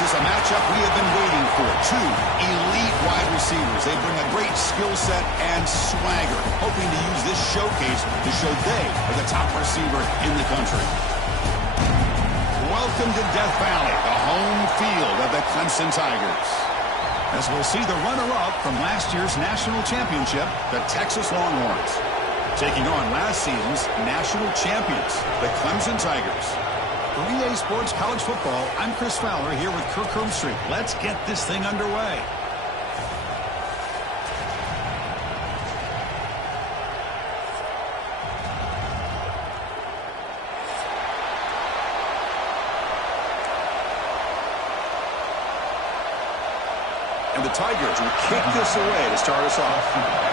This is a matchup we have been waiting for. Two elite wide receivers. They bring a great skill set and swagger, hoping to use this showcase to show they are the top receiver in the country. Welcome to Death Valley, the home field of the Clemson Tigers. As we'll see the runner-up from last year's national championship, the Texas Longhorns, taking on last season's national champions, the Clemson Tigers. For EA Sports College Football, I'm Chris Fowler here with Kirk Herbstreit. Let's get this thing underway. And the Tigers will kick this away to start us off.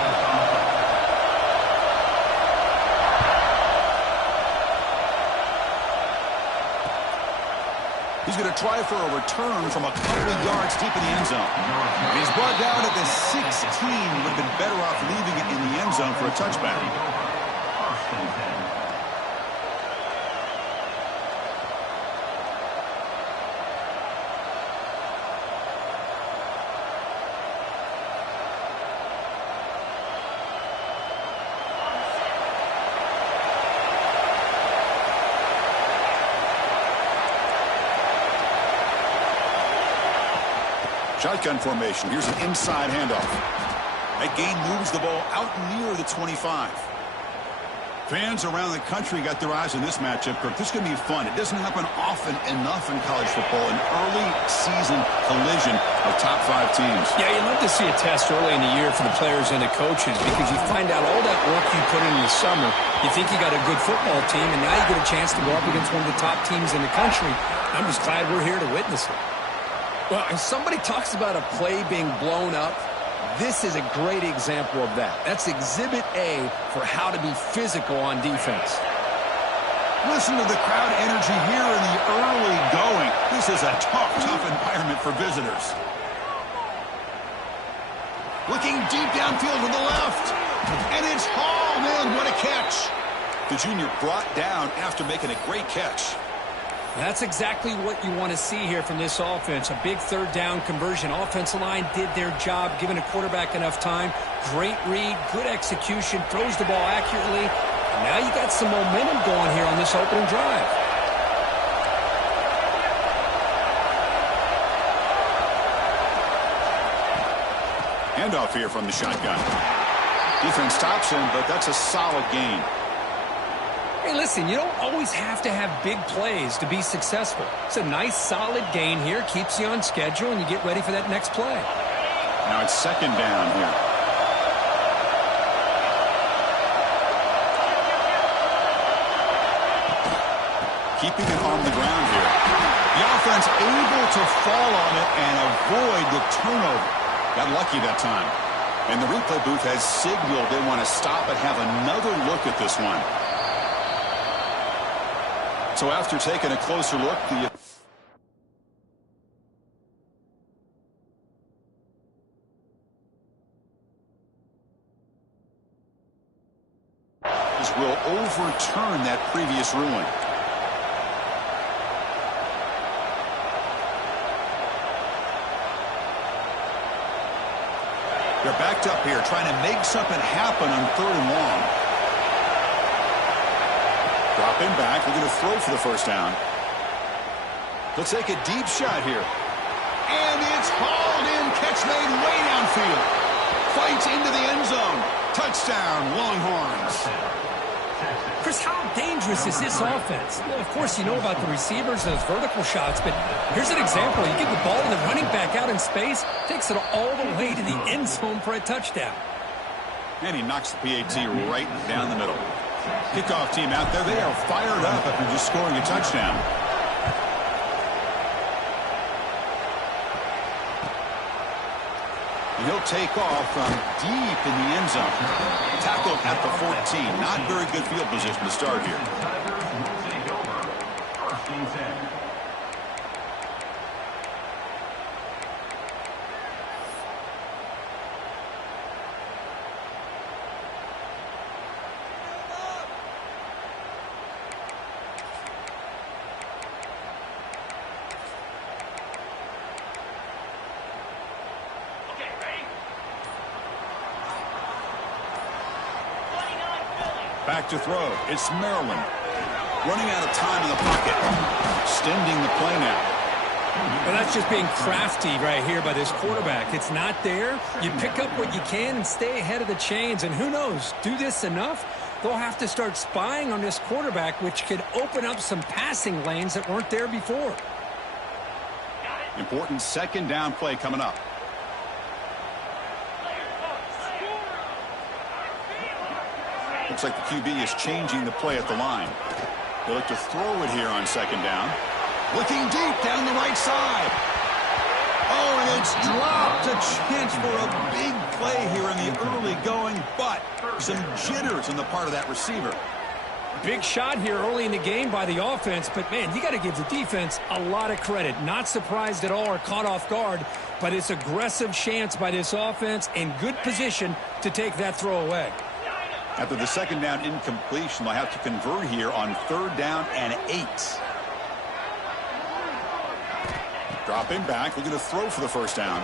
He's going to try for a return from a couple of yards deep in the end zone. And he's brought down at the 16. Would have been better off leaving it in the end zone for a touchback. Shotgun formation. Here's an inside handoff. That gain moves the ball out near the 25. Fans around the country got their eyes on this matchup. This is going to be fun. It doesn't happen often enough in college football. An early season collision of top 5 teams. Yeah, you'd love to see a test early in the year for the players and the coaches because you find out all that work you put in the summer. You think you got a good football team, and now you get a chance to go up against one of the top teams in the country. I'm just glad we're here to witness it. Well, if somebody talks about a play being blown up, this is a great example of that. That's Exhibit A for how to be physical on defense. Listen to the crowd energy here in the early going. This is a tough environment for visitors. Looking deep downfield to the left. And it's Hall. Man, what a catch. The junior brought down after making a great catch. That's exactly what you want to see here from this offense. A big third down conversion. Offensive line did their job, giving a quarterback enough time. Great read, good execution, throws the ball accurately. And now you got some momentum going here on this opening drive. Handoff here from the shotgun. Defense stops him, but that's a solid gain. Hey, listen, you don't always have to have big plays to be successful. It's a nice, solid gain here. Keeps you on schedule, and you get ready for that next play. Now it's second down here. Keeping it on the ground here. The offense able to fall on it and avoid the turnover. Got lucky that time. And the replay booth has signaled they want to stop and have another look at this one. So after taking a closer look, the will overturn that previous ruling. They're backed up here, trying to make something happen on 3rd and long. Dropping back, looking to throw for the first down. He'll take a deep shot here. And it's hauled in, catch made way downfield. Fights into the end zone. Touchdown, Longhorns. Chris, how dangerous is this offense? Well, of course, you know about the receivers and those vertical shots, but here's an example. You give the ball to the running back out in space, takes it all the way to the end zone for a touchdown. And he knocks the PAT right down the middle. Kickoff team out there, they are fired up after just scoring a touchdown. And he'll take off from deep in the end zone. Tackled at the 14. Not very good field position to start here. back to throw. It's Maryland. Running out of time in the pocket. Extending the play now. Well, that's just being crafty right here by this quarterback. It's not there. You pick up what you can and stay ahead of the chains. And who knows, do this enough, they'll have to start spying on this quarterback, which could open up some passing lanes that weren't there before. Important second down play coming up. Looks like the QB is changing the play at the line. They look to throw it here on second down. Looking deep down the right side. Oh, and it's dropped. A chance for a big play here in the early going, but some jitters on the part of that receiver. Big shot here early in the game by the offense, but, man, you got to give the defense a lot of credit. Not surprised at all or caught off guard, but it's aggressive chance by this offense in good position to take that throw away. After the second down incompletion, they'll have to convert here on third down and 8. Dropping back, looking to throw for the first down.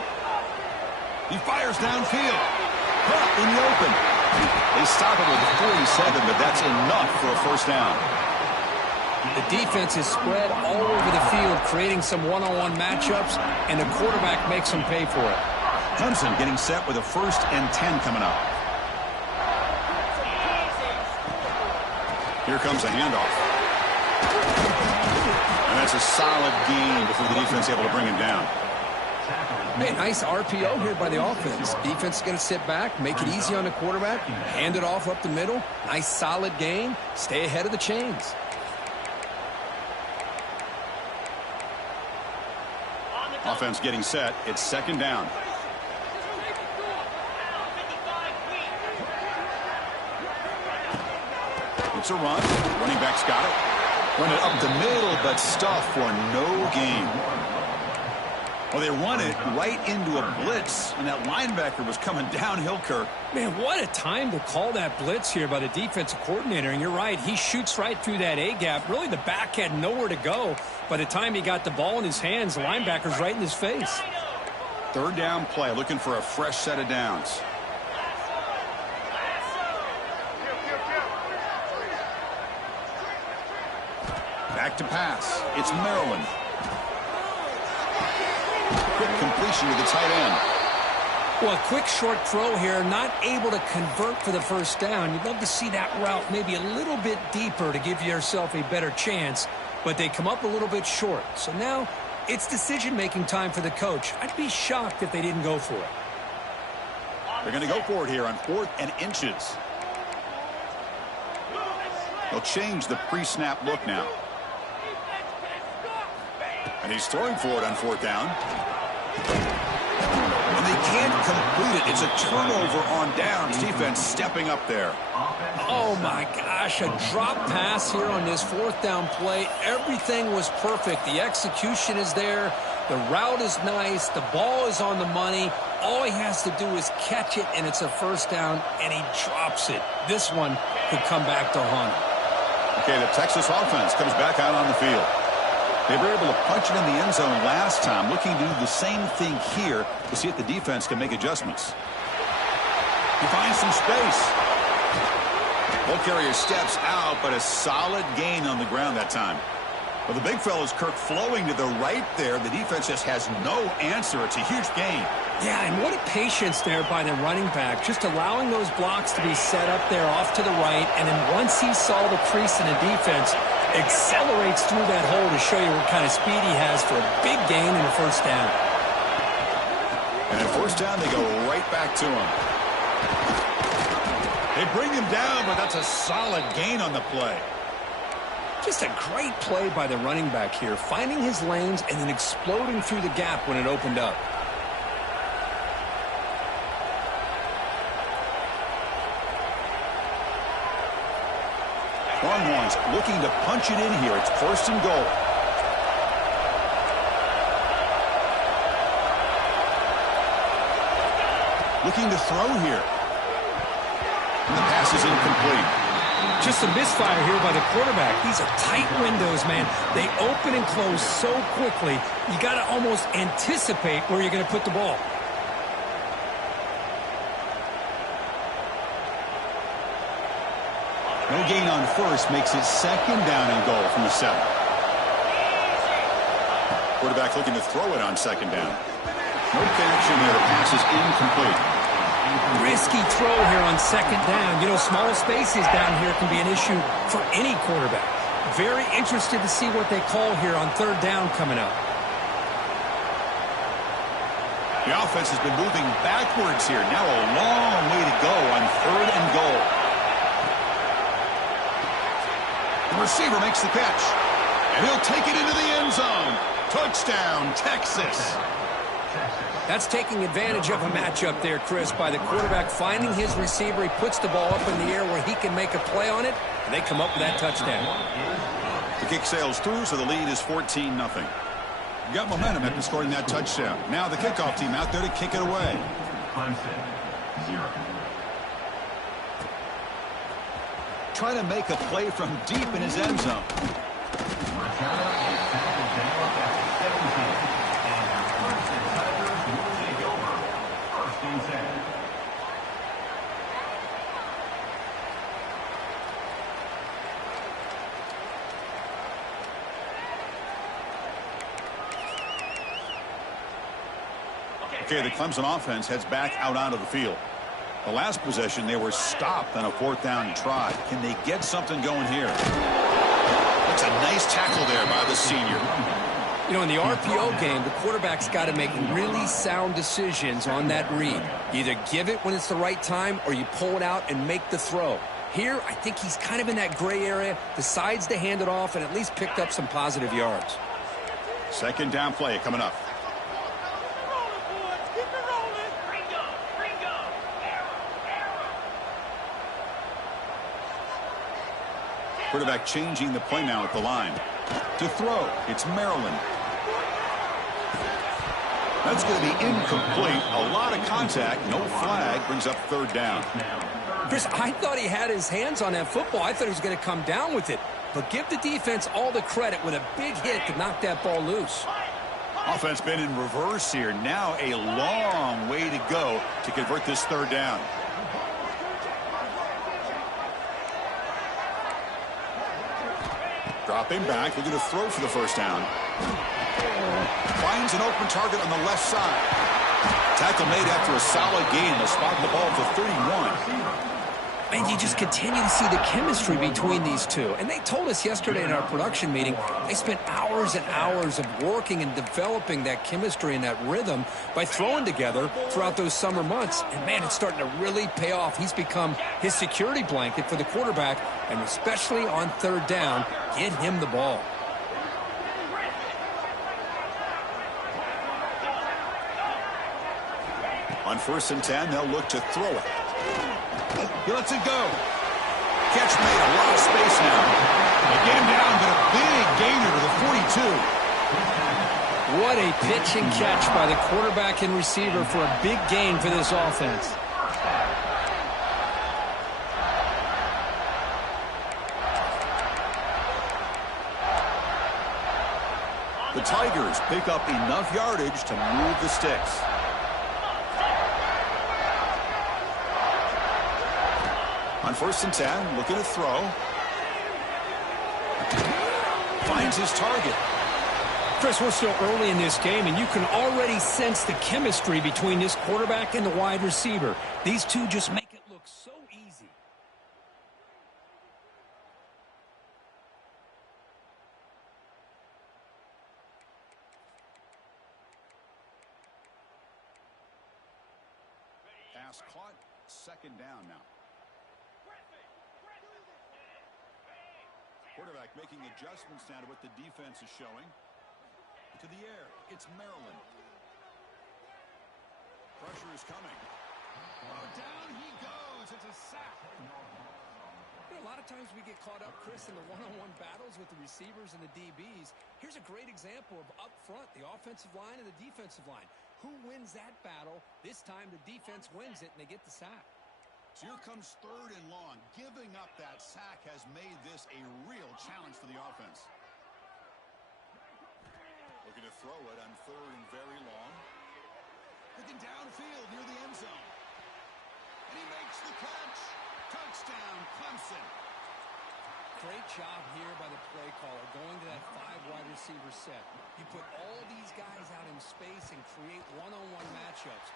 He fires downfield. Caught in the open. They stop it with a 47, but that's enough for a first down. The defense is spread all over the field, creating some one-on-one matchups, and the quarterback makes them pay for it. Clemson getting set with a 1st and 10 coming up. Here comes a handoff. And that's a solid gain before the defense able to bring him down. Hey, nice RPO here by the offense. Defense is going to sit back, make it easy on the quarterback, hand it off up the middle. Nice solid gain. Stay ahead of the chains. Offense getting set. It's second down. It's a run. Running back's got it. Run it up the middle, but stuff for no gain. Well, they run it right into a blitz, and that linebacker was coming downhill, Kirk. Man, what a time to call that blitz here by the defensive coordinator. And you're right, he shoots right through that A-gap. Really, the back had nowhere to go. By the time he got the ball in his hands, the linebacker's right in his face. Third down play, looking for a fresh set of downs. Back to pass. It's Maryland. Quick completion to the tight end. Well, a quick short throw here, not able to convert for the first down. You'd love to see that route maybe a little bit deeper to give yourself a better chance, but they come up a little bit short. So now it's decision-making time for the coach. I'd be shocked if they didn't go for it. They're going to go for it here on 4th and inches. They'll change the pre-snap look now. And he's throwing for it on 4th down. And they can't complete it. It's a turnover on downs. Defense stepping up there. Oh, my gosh. A drop pass here on this 4th down play. Everything was perfect. The execution is there. The route is nice. The ball is on the money. All he has to do is catch it, and it's a first down, and he drops it. This one could come back to haunt him. Okay, the Texas offense comes back out on the field. They were able to punch it in the end zone last time, looking to do the same thing here to see if the defense can make adjustments. He finds some space. Ball carrier steps out, but a solid gain on the ground that time. Well, the big fella's Kirk flowing to the right there. The defense just has no answer. It's a huge gain. Yeah, and what a patience there by the running back, just allowing those blocks to be set up there off to the right, and then once he saw the crease in the defense, accelerates through that hole to show you what kind of speed he has for a big gain in a first down. And at first down, they go right back to him. They bring him down, but that's a solid gain on the play. Just a great play by the running back here, finding his lanes and then exploding through the gap when it opened up. Longhorns looking to punch it in here. It's 1st and goal. Looking to throw here. And the pass is incomplete. Just a misfire here by the quarterback. These are tight windows, man. They open and close so quickly, you got to almost anticipate where you're going to put the ball. No gain on first makes it second down and goal from the 7. Quarterback looking to throw it on second down. No connection there. The pass is incomplete. Risky throw here on second down. You know, small spaces down here can be an issue for any quarterback. Very interested to see what they call here on third down coming up. The offense has been moving backwards here. Now a long way to go on third and goal. The receiver makes the catch. And he'll take it into the end zone. Touchdown, Texas. That's taking advantage of a matchup there, Chris, by the quarterback finding his receiver. He puts the ball up in the air where he can make a play on it, and they come up with that touchdown. The kick sails through, so the lead is 14-0. Got momentum after scoring that touchdown. Now the kickoff team out there to kick it away. Clemson, 0. Trying to make a play from deep in his end zone. Okay, the Clemson offense heads back out onto the field. The last possession, they were stopped on a fourth down try. Can they get something going here? That's a nice tackle there by the senior. You know, in the RPO game, the quarterback's got to make really sound decisions on that read. You either give it when it's the right time or you pull it out and make the throw. Here, I think he's kind of in that gray area, decides to hand it off and at least picked up some positive yards. Second down play coming up. Quarterback changing the play now at the line. To throw, it's Maryland. That's going to be incomplete. A lot of contact, no flag, brings up third down. Chris, I thought he had his hands on that football. I thought he was going to come down with it. But give the defense all the credit with a big hit to knock that ball loose. Offense been in reverse here. Now a long way to go to convert this third down. Dropping back, looking to throw for the first down. Finds an open target on the left side. Tackle made after a solid gain. They'll spot the ball for 31. And you just continue to see the chemistry between these two. And they told us yesterday in our production meeting, they spent hours and hours of working and developing that chemistry and that rhythm by throwing together throughout those summer months. And, man, it's starting to really pay off. He's become his security blanket for the quarterback, and especially on third down, get him the ball. On 1st and 10, they'll look to throw it. He lets it go. Catch made, a lot of space now. They get him down, but a big gainer to the 42. What a pitch and catch by the quarterback and receiver for a big gain for this offense. The Tigers pick up enough yardage to move the sticks. On 1st and 10, looking to throw. Finds his target. Chris, we're still early in this game, and you can already sense the chemistry between this quarterback and the wide receiver. These two just make it look so easy. Pass caught. Second down now. Quarterback making adjustments now to what the defense is showing. To the air, it's Maryland. Pressure is coming. Oh, down he goes. It's a sack. You know, a lot of times we get caught up, Chris, in the one-on-one battles with the receivers and the DBs. Here's a great example of up front, the offensive line and the defensive line. Who wins that battle? This time the defense wins it, and they get the sack. So here comes 3rd and long. Giving up that sack has made this a real challenge for the offense. Looking to throw it on 3rd and very long. Looking downfield near the end zone. And he makes the catch. Touchdown, Clemson. Great job here by the play caller, going to that 5 wide receiver set. You put all these guys out in space and create one-on-one matchups.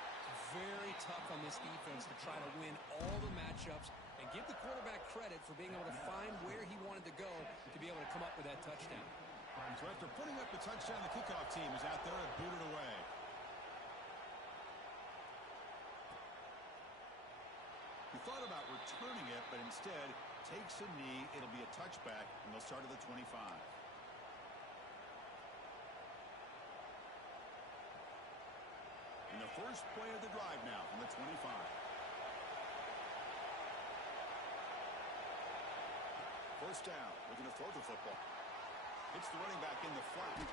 Very tough on this defense to try to win all the matchups and give the quarterback credit for being able to find where he wanted to go to be able to come up with that touchdown. So after putting up the touchdown, the kickoff team is out there and booted away. He thought about returning it, but instead takes a knee. It'll be a touchback, and they'll start at the 25. And the first play of the drive now from the 25. First down. Looking to throw the football. Hits the running back in the flat.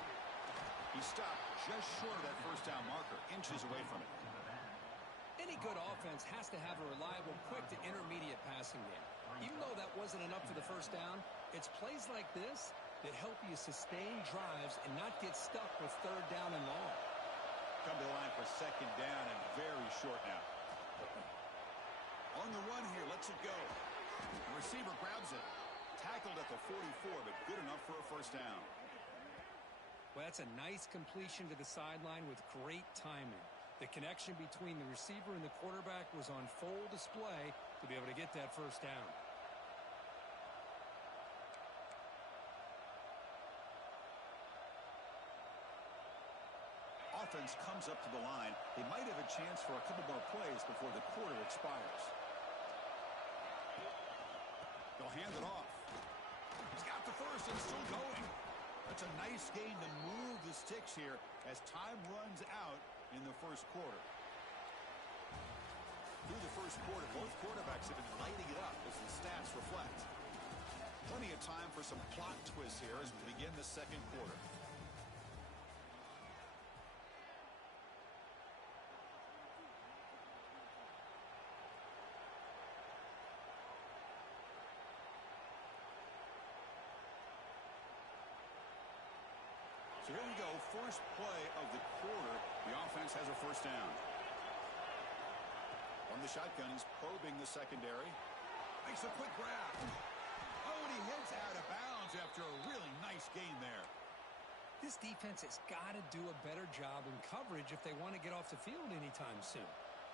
He stopped just short of that first down marker, inches away from it. Any good offense has to have a reliable, quick to intermediate passing game. Even though that wasn't enough for the first down, it's plays like this that help you sustain drives and not get stuck with third down and long. Come to the line for second down and very short now. On the run here, lets it go. The receiver grabs it. Tackled at the 44, but good enough for a first down. Well, that's a nice completion to the sideline with great timing. The connection between the receiver and the quarterback was on full display to be able to get that first down. Offense comes up to the line. They might have a chance for a couple more plays before the quarter expires. They'll hand it off. He's got the first and still going. That's a nice gain to move the sticks here as time runs out in the first quarter. Through the first quarter, both quarterbacks have been lighting it up as the stats reflect. Plenty of time for some plot twists here as we begin the second quarter. So here we go, first play of the quarter. The offense has a first down. On the shotgun, he's probing the secondary. Makes a quick grab. Oh, and he hits out of bounds after a really nice gain there. This defense has got to do a better job in coverage if they want to get off the field anytime soon.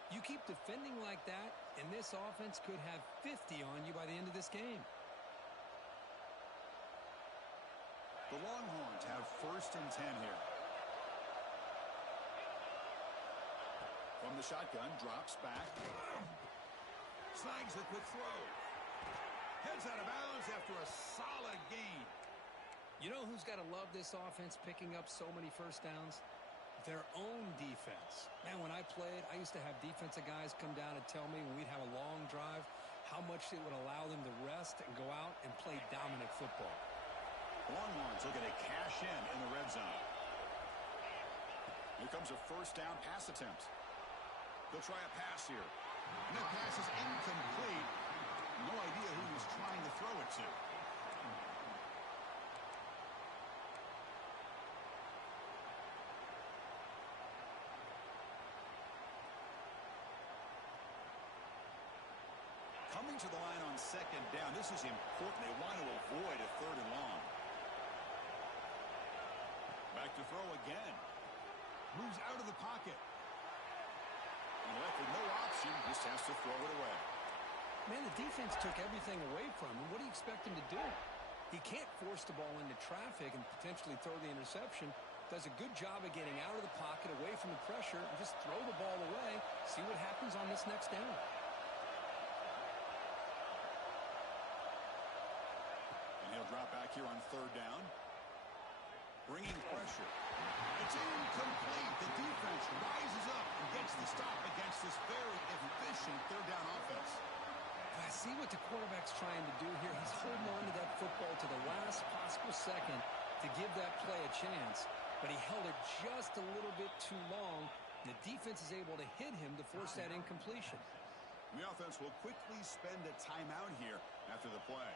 You keep defending like that, and this offense could have 50 on you by the end of this game. The Longhorns have first and 10 here. From the shotgun, drops back. Snags the quick throw. Heads out of bounds after a solid gain. You know who's got to love this offense picking up so many first downs? Their own defense. Man, when I played, I used to have defensive guys come down and tell me when we'd have a long drive how much it would allow them to rest and go out and play dominant football. Longhorns looking to cash in the red zone. Here comes a first down pass attempt. They'll try a pass here. And that pass is incomplete. No idea who he was trying to throw it to. Coming to the line on second down, this is important. They want to avoid a third and long. Back to throw again. Moves out of the pocket. And left with no option, just has to throw it away. Man, the defense took everything away from him. What do you expect him to do? He can't force the ball into traffic and potentially throw the interception. Does a good job of getting out of the pocket, away from the pressure, and just throw the ball away. See what happens on this next down. And he'll drop back here on third down. Bringing pressure. It's incomplete. The defense rises up and gets the stop against this very efficient third down offense. I see what the quarterback's trying to do here. He's holding on to that football to the last possible second to give that play a chance. But he held it just a little bit too long. The defense is able to hit him to force that incompletion. The offense will quickly spend a timeout here after the play.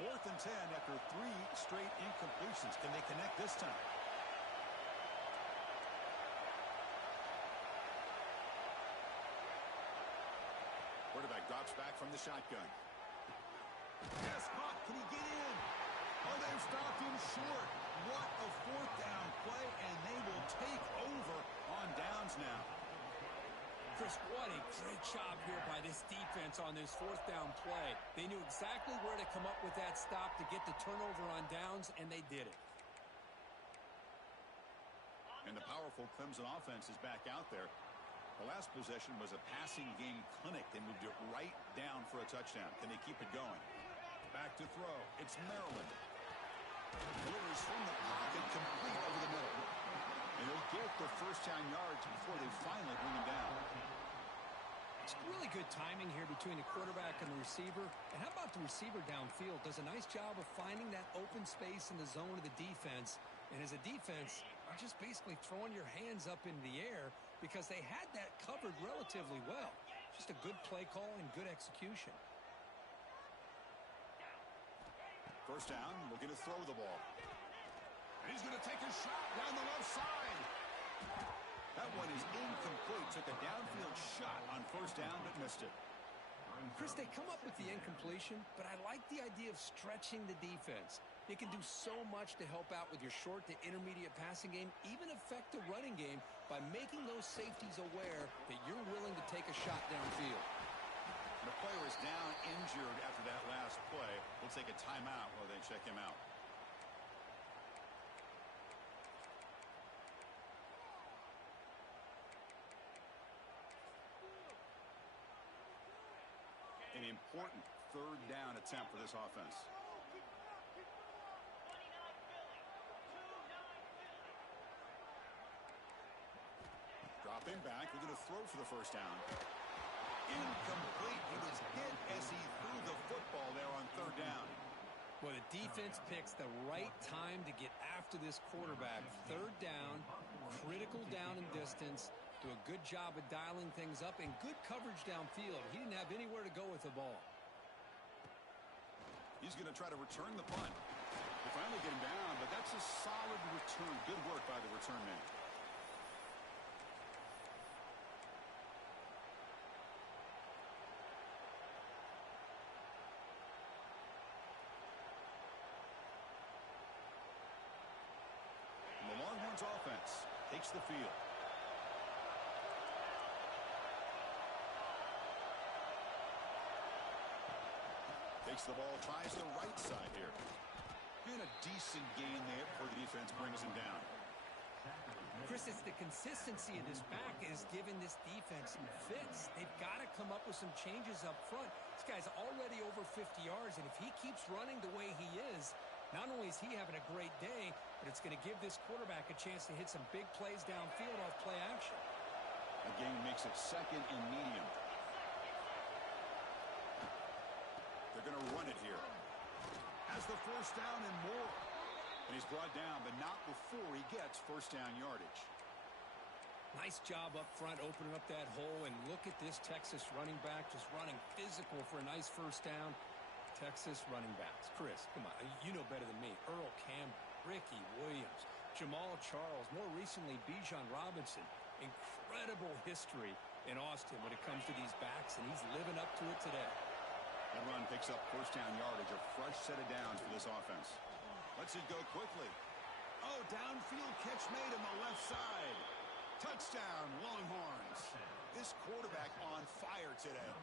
Fourth and 10 after 3 straight incompletions. Can they connect this time? shotgun. Yes, caught. Can he get in? Oh, they've stopped him short. What a fourth down play, and they will take over on downs now. Chris, what a great job here by this defense on this fourth down play. They knew exactly where to come up with that stop to get the turnover on downs, and they did it. And the powerful Clemson offense is back out there. The last possession was a passing game clinic. They moved it right down for a touchdown. Can they keep it going? Back to throw. It's Maryland. Delivers from the pocket, complete over the middle. And they'll get the first down yards before they finally bring him down. It's really good timing here between the quarterback and the receiver. And how about the receiver downfield? Does a nice job of finding that open space in the zone of the defense. And as a defense, you're just basically throwing your hands up in the air because they had that covered relatively well. Just a good play call and good execution. First down, looking to throw the ball. And he's going to take a shot down the left side. That one is incomplete. Took a downfield shot on first down, but missed it. Chris, they come up with the incompletion, but I like the idea of stretching the defense. It can do so much to help out with your short to intermediate passing game, even affect the running game by making those safeties aware that you're willing to take a shot downfield. The player is down injured after that last play. We'll take a timeout while they check him out. An important third down attempt for this offense. Dropping back, we're going to throw for the first down. Incomplete. He was hit as he threw the football there on third down. Well, the defense picks the right time to get after this quarterback. Third down, critical down and distance. Do a good job of dialing things up and good coverage downfield. He didn't have anywhere to go with the ball. He's going to try to return the punt. They finally get him down, but that's a solid return. Good work by the return man. And the Longhorns offense takes the field. Takes the ball, tries the right side here. And a decent gain there before the defense brings him down. Chris, it's the consistency of this back is giving this defense some fits. They've got to come up with some changes up front. This guy's already over 50 yards, and if he keeps running the way he is, not only is he having a great day, but it's going to give this quarterback a chance to hit some big plays downfield off play action. A gain makes it second and medium. They're going to run it here. Has the first down and more. And he's brought down, but not before he gets first down yardage. Nice job up front, opening up that hole. And look at this Texas running back just running physical for a nice first down. Texas running backs. Chris, come on. You know better than me. Earl Campbell, Ricky Williams, Jamal Charles, more recently Bijan Robinson. Incredible history in Austin when it comes to these backs, and he's living up to it today. That run picks up first down yardage, a fresh set of downs for this offense. Lets it go quickly. Oh, downfield catch made on the left side. Touchdown, Longhorns. This quarterback on fire today.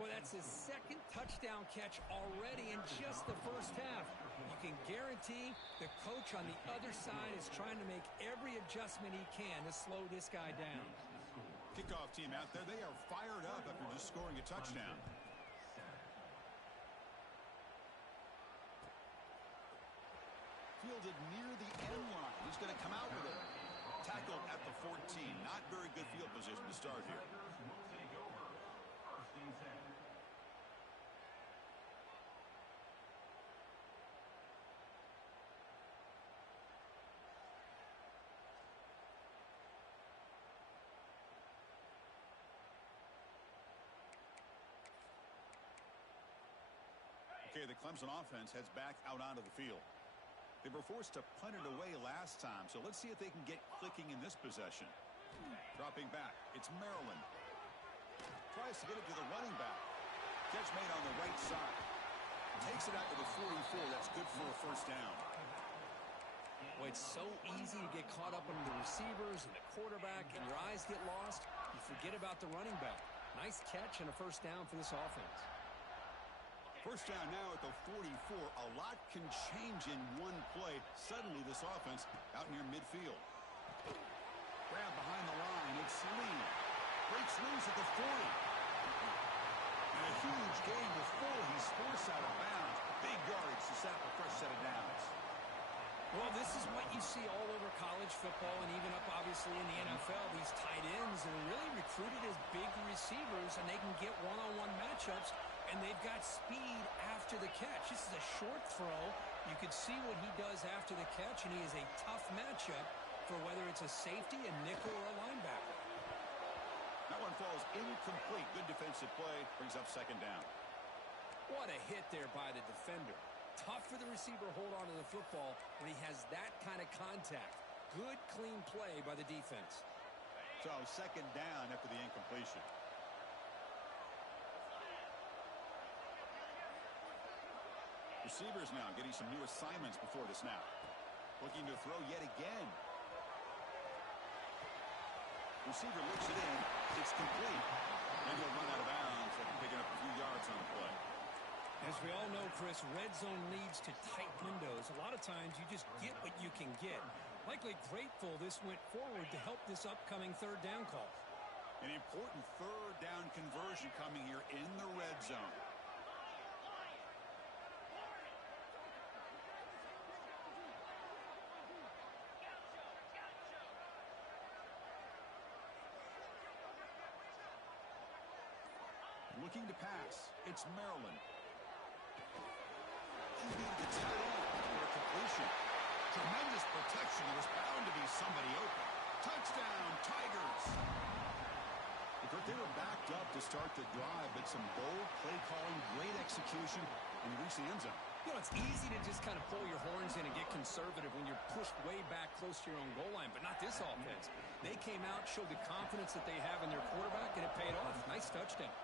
Well, that's his second touchdown catch already in just the first half. You can guarantee the coach on the other side is trying to make every adjustment he can to slow this guy down. Kickoff team out there, they are fired up after just scoring a touchdown. Fielded near the end line. He's going to come out with it. Tackled at the 14. Not very good field position to start here. Okay, the Clemson offense heads back out onto the field. They were forced to punt it away last time, so let's see if they can get clicking in this possession. Dropping back, it's Maryland. Tries to get it to the running back. is made on the right side. Takes it out to the 44. That's good for a first down. Well, it's so easy to get caught up in the receivers and the quarterback, and your eyes get lost. You forget about the running back. Nice catch and a first down for this offense. First down now at the 44. A lot can change in one play. Suddenly this offense out near midfield. Grab behind the line. It's Lee. Breaks loose at the 40. And a huge gain before he's forced out of bounds. Big yardage to set up a fresh set of downs. Well, this is what you see all over college football and even up, obviously, in the NFL. These tight ends are really recruited as big receivers, and they can get one-on-one matchups, and they've got speed after the catch. This is a short throw. You can see what he does after the catch, and he is a tough matchup for whether it's a safety, a nickel, or a linebacker. That one falls incomplete. Good defensive play. Brings up second down. What a hit there by the defender. Tough for the receiver to hold on to the football when he has that kind of contact. Good, clean play by the defense. So second down after the incompletion. Receivers now getting some new assignments before the snap. Looking to throw yet again. Receiver looks it in. It's complete. And he'll run out of bounds after picking up a few yards on the play. As we all know, Chris, red zone leads to tight windows. A lot of times you just get what you can get. Likely grateful this went forward to help this upcoming third down call. An important third down conversion coming here in the red zone. Looking to pass. It's Maryland. The tight end for a completion. Tremendous protection. There was bound to be somebody open. Touchdown, Tigers. Because they were backed up to start the drive, but some bold play calling, great execution, and you reach the end zone. You know, it's easy to just kind of pull your horns in and get conservative when you're pushed way back close to your own goal line, but not this offense. They came out, showed the confidence that they have in their quarterback, and it paid off. Nice touchdown.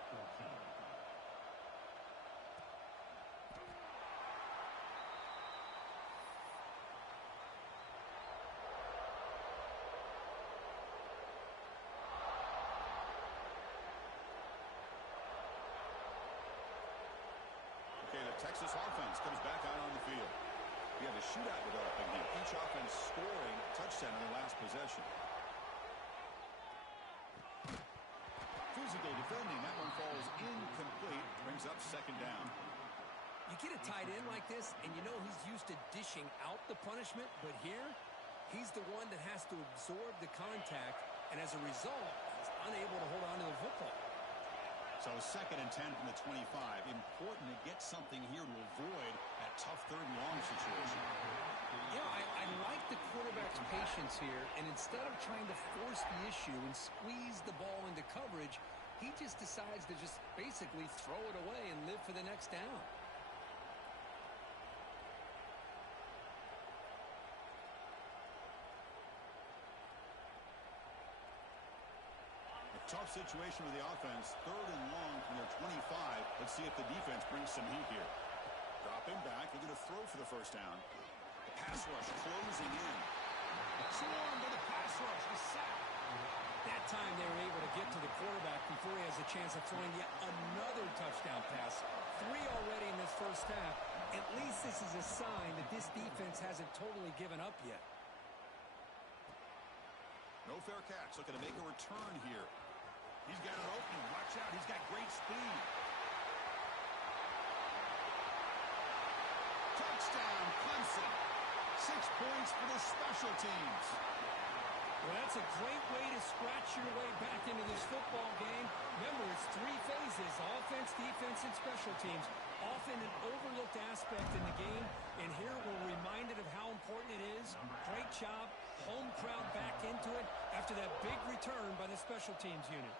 Texas offense comes back out on the field. We have a shootout developing here. Each offense scoring a touchdown in their last possession. Physical defending. That one falls incomplete. Brings up second down. You get a tight end like this, and you know he's used to dishing out the punishment, but here, he's the one that has to absorb the contact, and as a result, he's unable to hold on to the football. So second and 10 from the 25. Important to get something here to avoid that tough third and long situation. You know, I like the quarterback's patience here, and instead of trying to force the issue and squeeze the ball into coverage, he just decides to just basically throw it away and live for the next down. Tough situation with the offense. Third and long from their 25. Let's see if the defense brings some heat here. Dropping back. They're going to throw for the first down. The pass rush closing in. Swarmed by the pass rush. The sack. That time they were able to get to the quarterback before he has a chance of throwing yet another touchdown pass. 3 already in this first half. At least this is a sign that this defense hasn't totally given up yet. No fair catch. Looking to make a return here. He's got an opening. Watch out. He's got great speed. Touchdown, Clemson. 6 points for the special teams. Well, that's a great way to scratch your way back into this football game. Remember, it's 3 phases: offense, defense, and special teams. Often an overlooked aspect in the game, and here we're reminded of how important it is. Great job. Home crowd back into it after that big return by the special teams unit.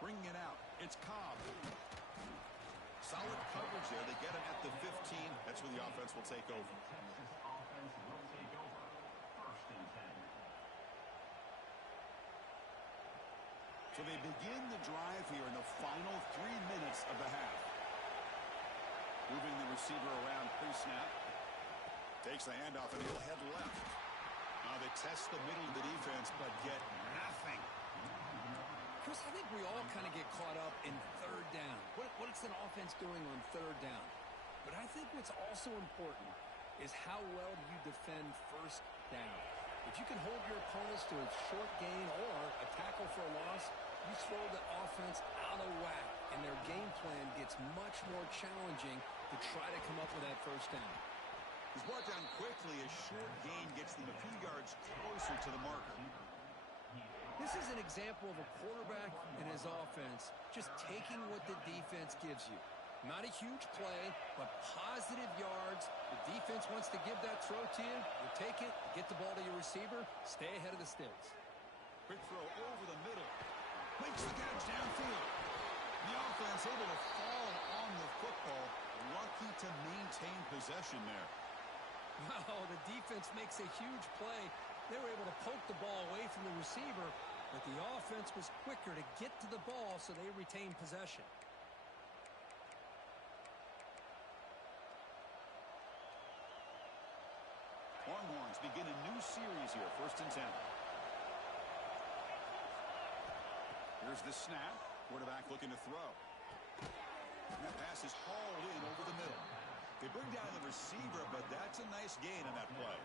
Bringing it out. It's Cobb. Solid coverage there. They get him at the 15. That's where the offense will take over. Texas offense will take over. First and 10. So they begin the drive here, receiver around pre-snap. Takes the handoff, and he'll head left. Now they test the middle of the defense, but get nothing. Chris, I think we all kind of get caught up in third down. What's an offense doing on third down? But I think what's also important is how well do you defend first down. If you can hold your opponents to a short gain or a tackle for a loss, you throw the offense out of whack, and their game plan gets much more challenging to try to come up with that first down. He's brought down quickly. A short gain gets them a few yards closer to the marker. This is an example of a quarterback and his offense just taking what the defense gives you. Not a huge play, but positive yards. The defense wants to give that throw to you. You take it, get the ball to your receiver, stay ahead of the sticks. Quick throw over the middle. Makes the catch downfield. The offense able to fall on the football. Lucky to maintain possession there. Wow, the defense makes a huge play. They were able to poke the ball away from the receiver, but the offense was quicker to get to the ball, so they retained possession. Longhorns begin a new series here, 1st and 10. Here's the snap. Quarterback looking to throw. And that pass is hauled in over the middle. They bring down the receiver, but that's a nice gain on that play.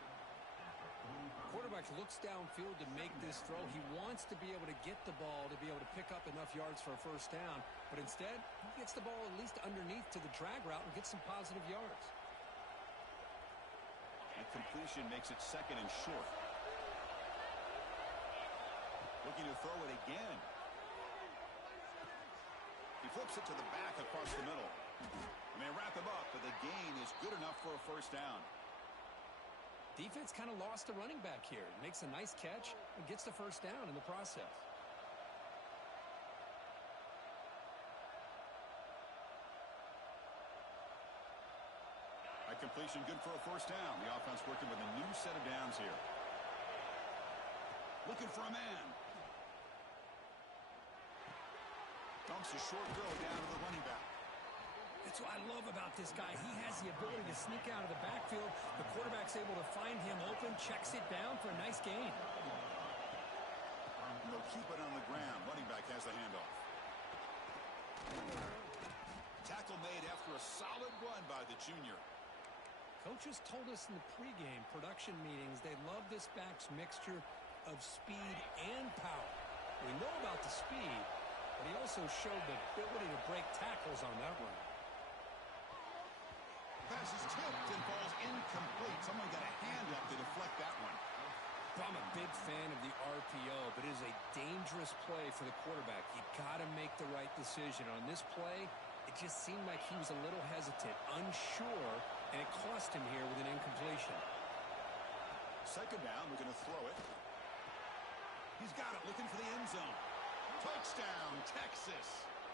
Quarterback looks downfield to make this throw. He wants to be able to get the ball to be able to pick up enough yards for a first down, but instead, he gets the ball at least underneath to the drag route and gets some positive yards. And completion makes it 2nd and short. Looking to throw it again. He flips it to the back across the middle. And they wrap him up, but the gain is good enough for a first down. Defense kind of lost a running back here. Makes a nice catch and gets the first down in the process. At completion, good for a first down. The offense working with a new set of downs here. Looking for a man. Dumps a short throw down to the running back. That's what I love about this guy. He has the ability to sneak out of the backfield. The quarterback's able to find him open, checks it down for a nice gain. And they'll keep it on the ground. Running back has the handoff. Tackle made after a solid run by the junior. Coaches told us in the pregame production meetings they love this back's mixture of speed and power. We know about the speed, but he also showed the ability to break tackles on that run. Pass is tipped and falls incomplete. Someone got a hand up to deflect that one. I'm a big fan of the RPO, but it is a dangerous play for the quarterback. You got to make the right decision. On this play, it just seemed like he was a little hesitant, unsure, and it cost him here with an incompletion. 2nd down, we're going to throw it. He's got it, looking for the end zone. Touchdown, Texas.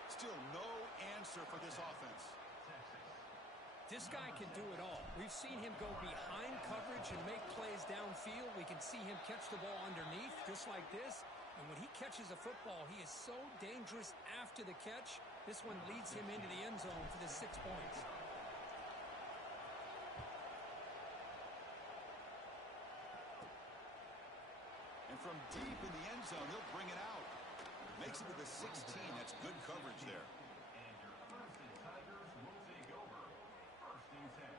Still no answer for this offense. This guy can do it all. We've seen him go behind coverage and make plays downfield. We can see him catch the ball underneath, just like this. And when he catches a football, he is so dangerous after the catch. This one leads him into the end zone for the 6 points. And from deep in the end zone, he'll bring it out. Makes it to the 16. That's good coverage there. And your Clemson Tigers will take over 1st and 10.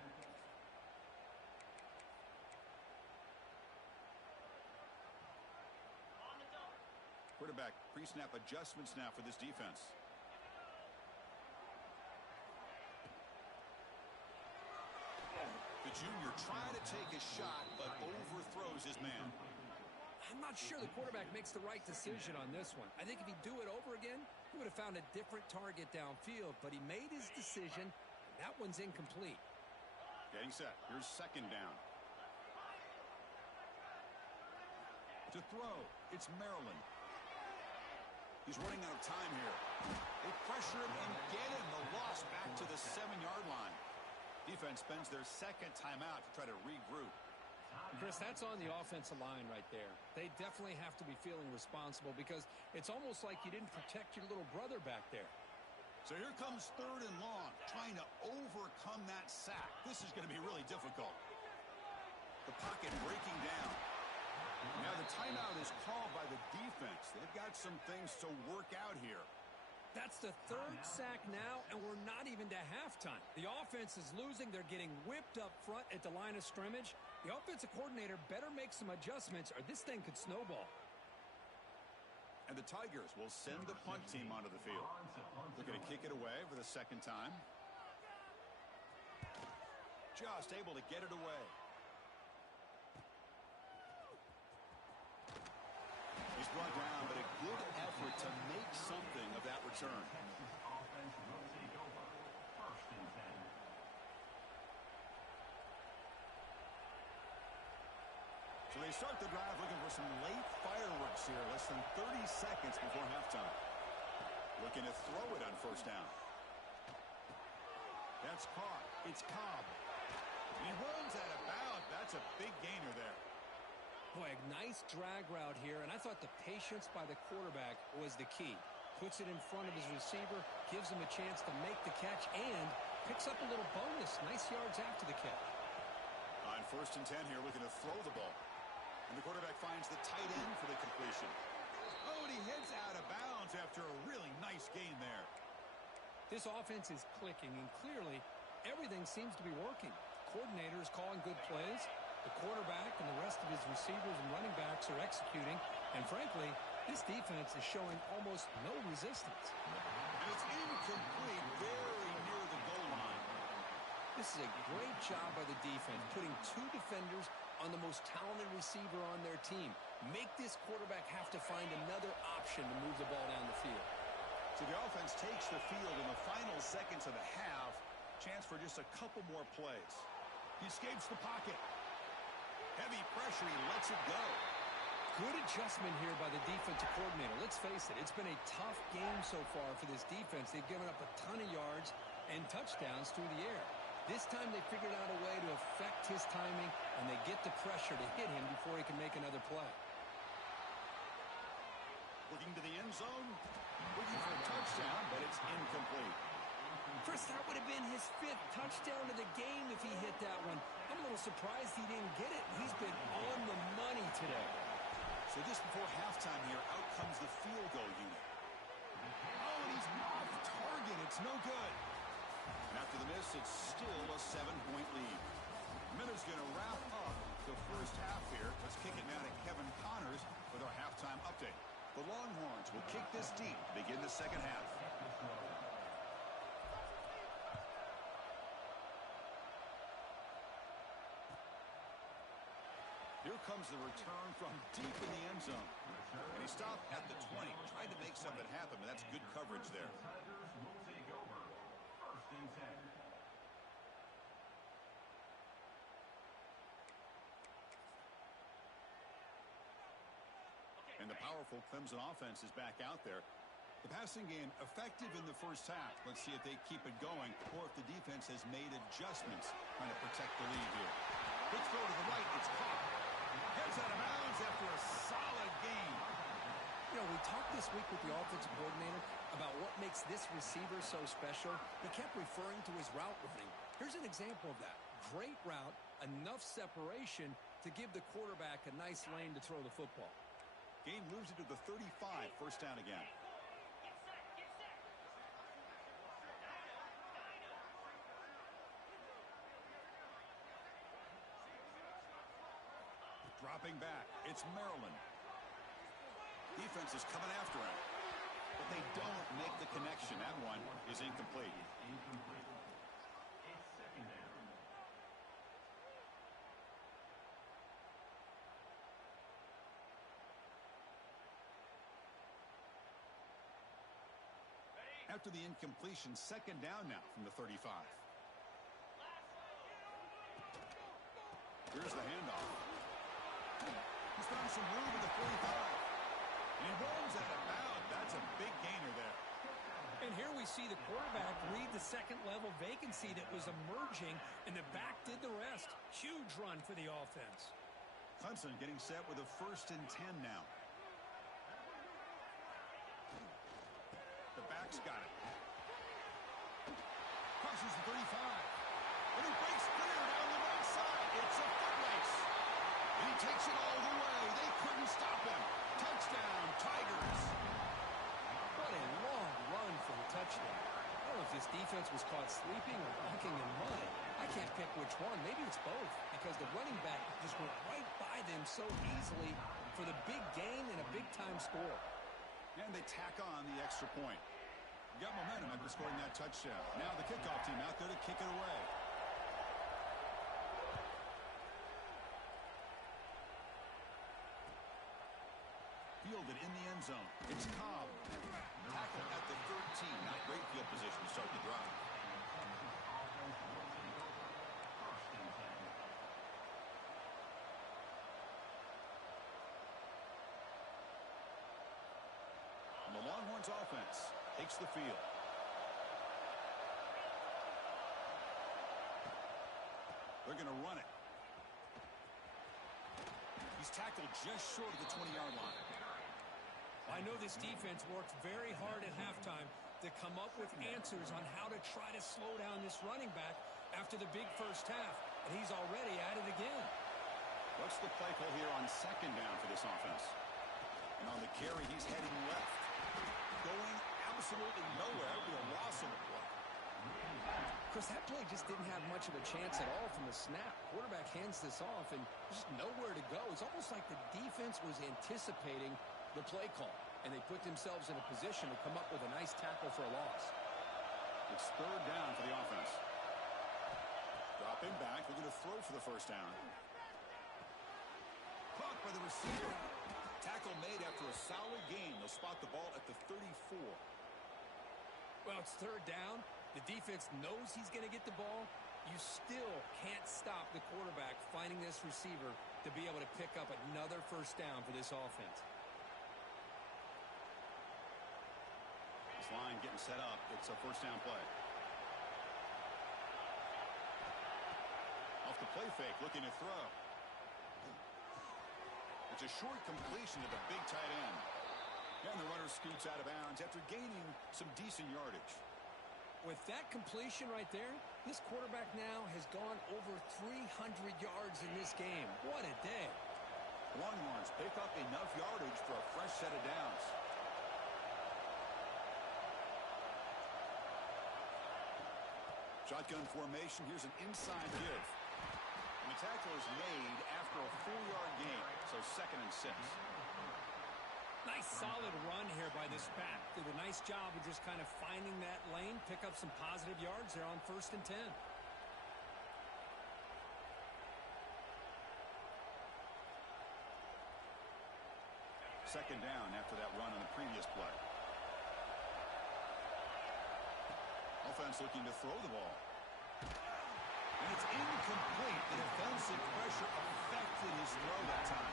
Quarterback pre-snap adjustments now for this defense. The junior trying to take a shot, but overthrows his man. I'm not sure the quarterback makes the right decision on this one. I think if he'd do it over again, he would have found a different target downfield, but he made his decision. That one's incomplete. Getting set. Here's 2nd down. To throw, it's Maryland. He's running out of time here. They pressure him and get him. The loss back to the 7-yard line. Defense spends their 2nd timeout to try to regroup. Chris, that's on the offensive line right there. They definitely have to be feeling responsible because it's almost like you didn't protect your little brother back there. So here comes 3rd and long, trying to overcome that sack. This is going to be really difficult. The pocket breaking down. Now the timeout is called by the defense. They've got some things to work out here. That's the 3rd sack now, and we're not even to halftime. The offense is losing. They're getting whipped up front at the line of scrimmage. The offensive coordinator better make some adjustments, or this thing could snowball. And the Tigers will send the punt team onto the field. They're going to kick it away for the 2nd time. Just able to get it away. He's brought down, but a good effort to make something of that return. Offense will take over. 1st and 10. So they start the drive looking for some late fireworks here, less than 30 seconds before halftime. Looking to throw it on 1st down. That's caught. It's Cobb. He runs out of bounds. That's a big gainer there. Boy, a nice drag route here, and I thought the patience by the quarterback was the key. Puts it in front of his receiver, gives him a chance to make the catch, and picks up a little bonus. Nice yards after the catch. On 1st and 10 here, looking to throw the ball. And the quarterback finds the tight end for the completion. Oh, and he heads out of bounds after a really nice gain there. This offense is clicking, and clearly everything seems to be working. The coordinator is calling good plays. The quarterback and the rest of his receivers and running backs are executing. And frankly, this defense is showing almost no resistance. And it's incomplete, very near the goal line. This is a great job by the defense, putting 2 defenders on the most talented receiver on their team. Make this quarterback have to find another option to move the ball down the field. So the offense takes the field in the final seconds of the half. Chance for just a couple more plays. He escapes the pocket. Heavy pressure, he lets it go. Good adjustment here by the defensive coordinator. Let's face it, it's been a tough game so far for this defense. They've given up a ton of yards and touchdowns through the air. This time they figured out a way to affect his timing, and they get the pressure to hit him before he can make another play. Looking to the end zone. Looking for a touchdown, but it's incomplete. First, that would have been his 5th touchdown of the game if he hit that one. I'm a little surprised he didn't get it. He's been on the money today. So just before halftime here, out comes the field goal unit. Oh, and he's off target. It's no good. And after the miss, it's still a 7-point lead. Minute's going to wrap up the first half here. Let's kick it now to Kevin Connors with our halftime update. The Longhorns will kick this deep to begin the 2nd half. Here comes the return from deep in the end zone. And he stopped at the 20, trying to make something happen, but that's good coverage there. Tigers will take over. 1st and 10. And the powerful Clemson offense is back out there. The passing game effective in the first half. Let's see if they keep it going or if the defense has made adjustments trying to protect the lead here. Quick throw to the right. It's caught. Heads out of bounds after a solid game. You know, we talked this week with the offensive coordinator about what makes this receiver so special. He kept referring to his route running. Here's an example of that. Great route, enough separation to give the quarterback a nice lane to throw the football. Game moves it to the 35, 1st down again. Dropping back, it's Maryland. Defense is coming after him, but they don't make the connection. That one is incomplete. Incomplete. It's 2nd down. After the incompletion, 2nd down now from the 35. Here's the handoff. He's found some room at the 45. And he rolls out of bounds. That's a big gainer there. And here we see the quarterback read the 2nd level vacancy that was emerging, and the back did the rest. Huge run for the offense. Clemson getting set with a 1st and 10 now. The back's got it. crosses the 35. And he breaks clear down the right side. It's a foot race. He takes it all the way. They couldn't stop him. Touchdown, Tigers. What a long run for the touchdown. I don't know if this defense was caught sleeping or walking in mud. I can't pick which one. Maybe it's both, because the running back just went right by them so easily for the big gain and a big-time score. And they tack on the extra point. Got momentum after scoring that touchdown. Now the kickoff team out there to kick it away. Fielded in the end zone. It's Cobb. Tackle at the 13. Not great field position to start the drive. And the Longhorns offense takes the field. They're going to run it. He's tackled just short of the 20-yard line. I know this defense worked very hard at halftime to come up with answers on how to try to slow down this running back after the big first half, and he's already at it again. What's the play call here on second down for this offense? And on the carry, he's heading left. Going absolutely nowhere with a loss on the play. Chris, that play just didn't have much of a chance at all from the snap. Quarterback hands this off, and just nowhere to go. It's almost like the defense was anticipating the play call, and they put themselves in a position to come up with a nice tackle for a loss. It's third down for the offense. Dropping back, looking to throw for the first down. Caught by the receiver. Tackle made after a solid gain. They'll spot the ball at the 34. Well, it's third down. The defense knows he's going to get the ball. You still can't stop the quarterback finding this receiver to be able to pick up another first down for this offense. This line getting set up. It's a first down play. Off the play fake, looking to throw. It's a short completion to the big tight end. And the runner scoots out of bounds after gaining some decent yardage. With that completion right there, this quarterback now has gone over 300 yards in this game. What a day. Longhorns pick up enough yardage for a fresh set of downs. Shotgun formation. Here's an inside give. And the tackle is made after a 4-yard gain, so 2nd and 6. Nice solid run here by this back. Did a nice job of just kind of finding that lane, pick up some positive yards there on 1st and 10. Second down after that run on the previous play. Offense looking to throw the ball. And it's incomplete. The defensive pressure affected his throw that time.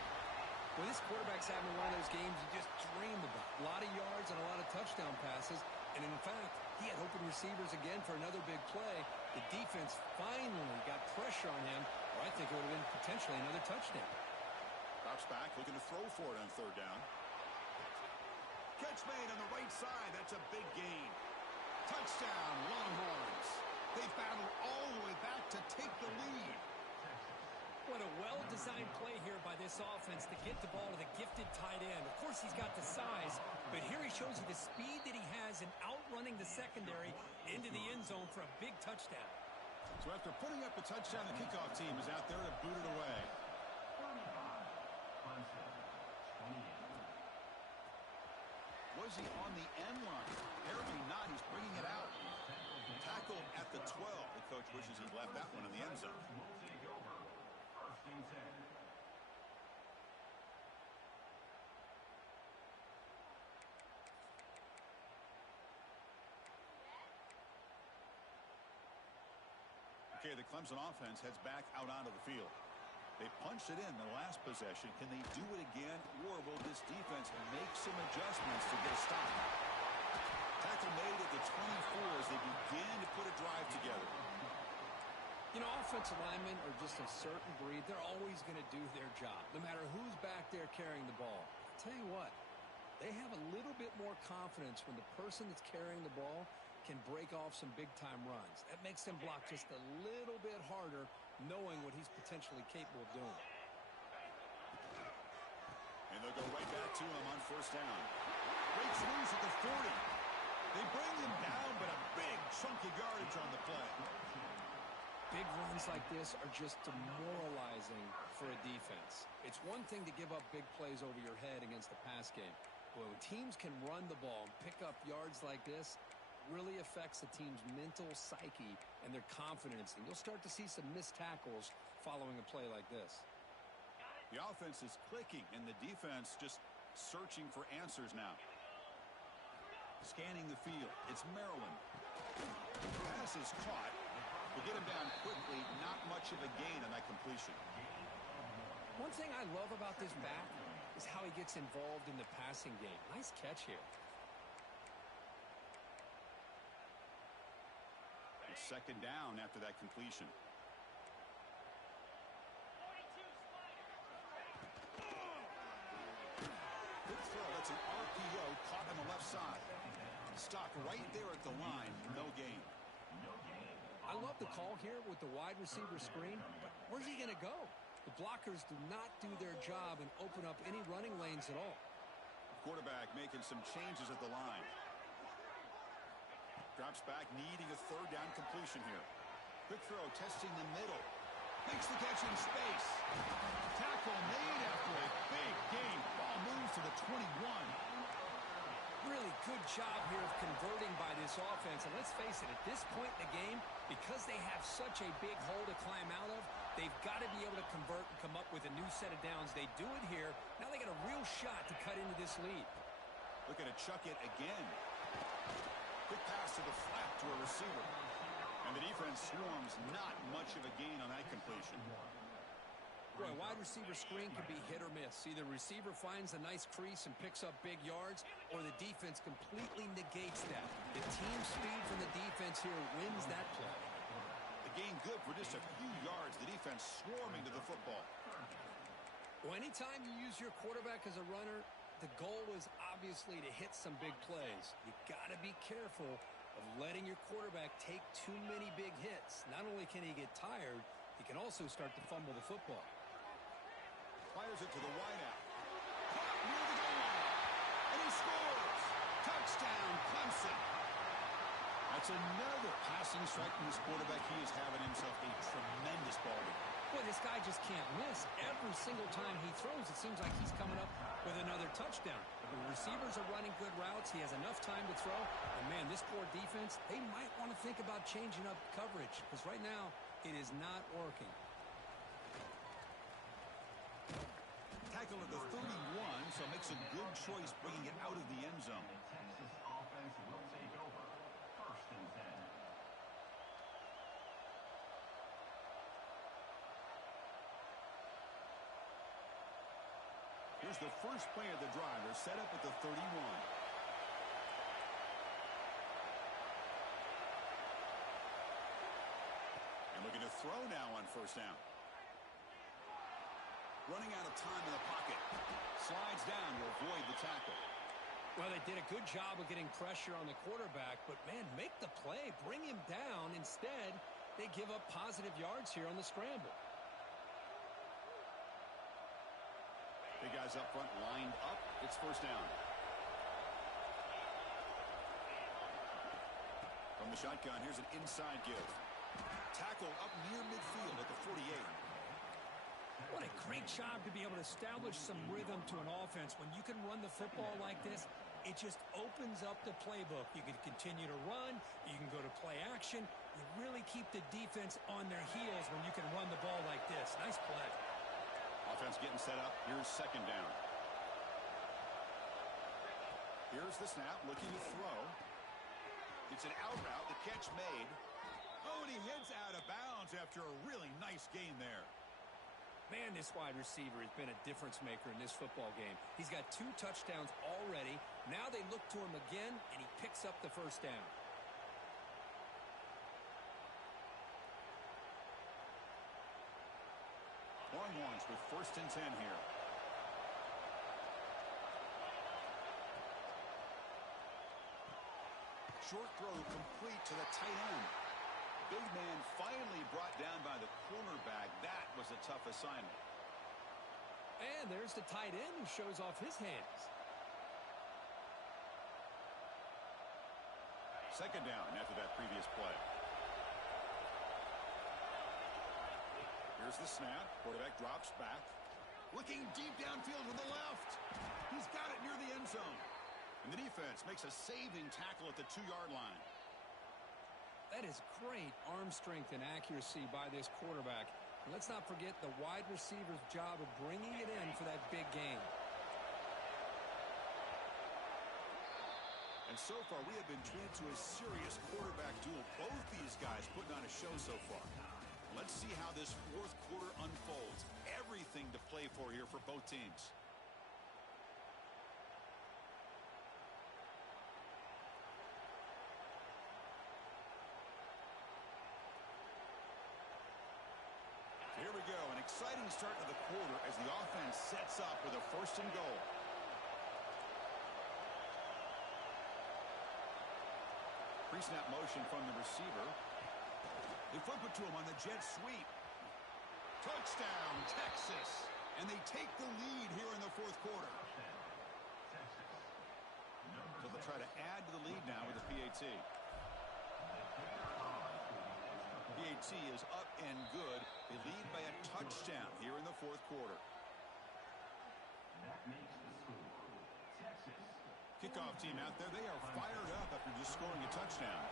Well, this quarterback's having one of those games you just dream about. A lot of yards and a lot of touchdown passes. And in fact, he had open receivers again for another big play. The defense finally got pressure on him, or I think it would have been potentially another touchdown. Drops back, looking to throw for it on 3rd down. Catch made on the right side. That's a big gain. Touchdown, Longhorns. They battle all the way back to take the lead. What a well-designed play here by this offense to get the ball to the gifted tight end. Of course, he's got the size, but here he shows you the speed that he has in outrunning the secondary into the end zone for a big touchdown. So after putting up a touchdown, the kickoff team is out there to boot it away. 35. Clemson. 28. Was he on the end line? Apparently not. He's bringing it out. Tackled at the 12. The coach wishes he'd left that one in the end zone. Will take over. 1st and 10. Okay, the Clemson offense heads back out onto the field. They punched it in the last possession. Can they do it again, or will this defense make some adjustments to get a stop? Tackle made at the 24 as they begin to put a drive together. You know, offensive linemen are just a certain breed. They're always going to do their job, no matter who's back there carrying the ball. I'll tell you what, they have a little bit more confidence when the person that's carrying the ball can break off some big-time runs. That makes him block just a little bit harder, knowing what he's potentially capable of doing. And they'll go right back to him on first down. Breaks loose at the 40. They bring him down, but a big chunk of yardage on the play. Big runs like this are just demoralizing for a defense. It's one thing to give up big plays over your head against the pass game. But when teams can run the ball and pick up yards like this, it really affects the team's mental psyche and their confidence. And you'll start to see some missed tackles following a play like this. The offense is clicking, and the defense just searching for answers now. Scanning the field. It's Maryland. Pass is caught. We'll get him down quickly. Not much of a gain on that completion. One thing I love about this back is how he gets involved in the passing game. Nice catch here. It's second down after that completion. Good throw. That's an RPO caught on the left side. Stopped right there at the line. No gain. I love the call here with the wide receiver screen, but where's he going to go? The blockers do not do their job and open up any running lanes at all. Quarterback making some changes at the line. Drops back, needing a third down completion here. Quick throw, testing the middle. Makes the catch in space. Tackle made after a big gain. Ball moves to the 21. Really good job here of converting by this offense. And let's face it, at this point in the game, because they have such a big hole to climb out of, they've got to be able to convert and come up with a new set of downs. They do it here. Now they got a real shot to cut into this lead. Looking to chuck it again. Quick pass to the flat to a receiver. And the defense swarms. Not much of a gain on that completion. Boy, wide receiver screen can be hit or miss. Either receiver finds a nice crease and picks up big yards, or the defense completely negates that. The team speed from the defense here wins that play. The gain good for just a few yards. The defense swarming to the football. Well, anytime you use your quarterback as a runner, the goal is obviously to hit some big plays. You got to be careful of letting your quarterback take too many big hits. Not only can he get tired, he can also start to fumble the football. Fires it to the wideout. Caught near the goal line. And he scores. Touchdown, Clemson. That's another passing strike from this quarterback. He is having himself a tremendous ball game. Boy, this guy just can't miss. Every single time he throws, it seems like he's coming up with another touchdown. The receivers are running good routes. He has enough time to throw. And, man, this poor defense, they might want to think about changing up coverage because right now it is not working. Tackle at the 31, so makes a good choice bringing it out of the end zone. Texas offense will take over. First and 10. Here's the first play of the drive. They're set up at the 31. And looking to throw now on first down. Running out of time in the pocket. Slides down to avoid the tackle. Well, they did a good job of getting pressure on the quarterback, but, man, make the play. Bring him down. Instead, they give up positive yards here on the scramble. Big guys up front lined up. It's first down. From the shotgun, here's an inside give. Tackle up near midfield at the 48. What a great job to be able to establish some rhythm to an offense. When you can run the football like this, it just opens up the playbook. You can continue to run. You can go to play action. You really keep the defense on their heels when you can run the ball like this. Nice play. Offense getting set up. Here's second down. Here's the snap, looking to throw. It's an out route. The catch made. Oh, and he heads out of bounds after a really nice gain there. Man, this wide receiver has been a difference maker in this football game. He's got 2 touchdowns already. Now they look to him again, and he picks up the first down. Longhorns with first and 10 here. short throw complete to the tight end. Big man finally brought down by the cornerback. That was a tough assignment. And there's the tight end who shows off his hands. Second down after that previous play. Here's the snap. Quarterback drops back. Looking deep downfield to the left. He's got it near the end zone. And the defense makes a saving tackle at the 2-yard line. That is great arm strength and accuracy by this quarterback. And let's not forget the wide receiver's job of bringing it in for that big game. And so far, we have been treated to a serious quarterback duel. Both these guys putting on a show so far. Let's see how this fourth quarter unfolds. Everything to play for here for both teams. Here we go, an exciting start to the quarter as the offense sets up with a 1st and goal. Pre-snap motion from the receiver. They flip it to him on the jet sweep. Touchdown, Texas. And they take the lead here in the fourth quarter. So they'll try to add to the lead now with the PAT. PAT is up and good. They lead by a touchdown here in the fourth quarter. That makes the score Texas. Kickoff team out there, they are fired up after just scoring a touchdown.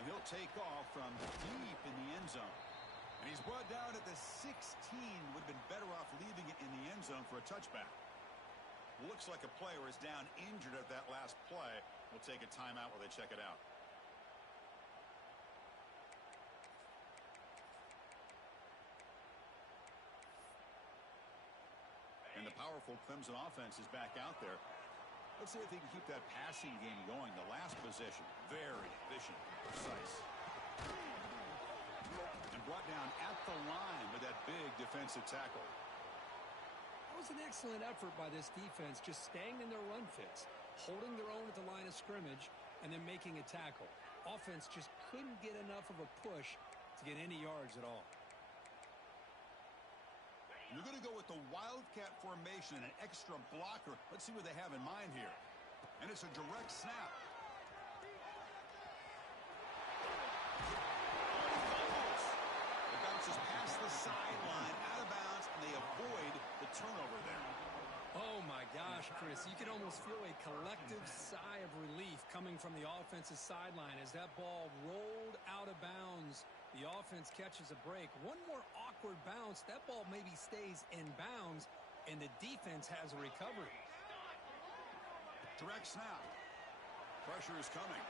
And he'll take off from deep in the end zone. And he's brought down at the 16. Would have been better off leaving it in the end zone for a touchback. Looks like a player is down injured at that last play. We'll take a timeout while they check it out. And the powerful Clemson offense is back out there. Let's see if they can keep that passing game going. The last possession, very efficient, precise. And brought down at the line with that big defensive tackle. That was an excellent effort by this defense, just staying in their run fits, holding their own at the line of scrimmage, and then making a tackle. Offense just couldn't get enough of a push to get any yards at all. You're going to go with the Wildcat formation and an extra blocker. Let's see what they have in mind here. And it's a direct snap. It bounces past the sideline, out of bounds, and they avoid the turnover there. Oh, my gosh, Chris. You can almost feel a collective sigh of relief coming from the offensive sideline as that ball rolled out of bounds. The offense catches a break. One more awkward bounce. That ball maybe stays in bounds, and the defense has a recovery. Direct snap. Pressure is coming.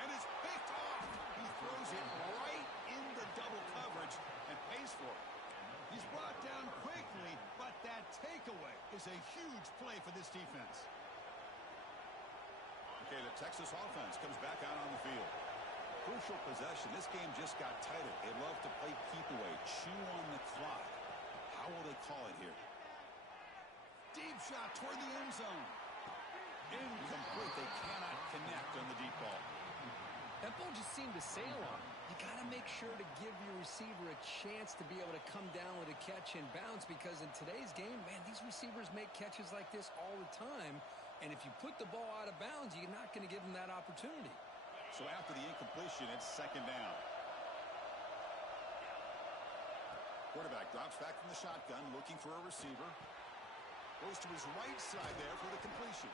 And it's picked off. He throws it right into double coverage and pays for it. He's brought down quickly, but that takeaway is a huge play for this defense. Okay, the Texas offense comes back out on the field. Crucial possession. This game just got tighter. They love to play keep away, chew on the clock. How will they call it here? Deep shot toward the end zone. Incomplete. They cannot connect on the deep ball. That ball just seemed to sail on him. You got to make sure to give your receiver a chance to be able to come down with a catch and bounce, because in today's game, man, these receivers make catches like this all the time. And if you put the ball out of bounds, you're not going to give them that opportunity. So after the incompletion, it's second down. Quarterback drops back from the shotgun, looking for a receiver. Goes to his right side there for the completion.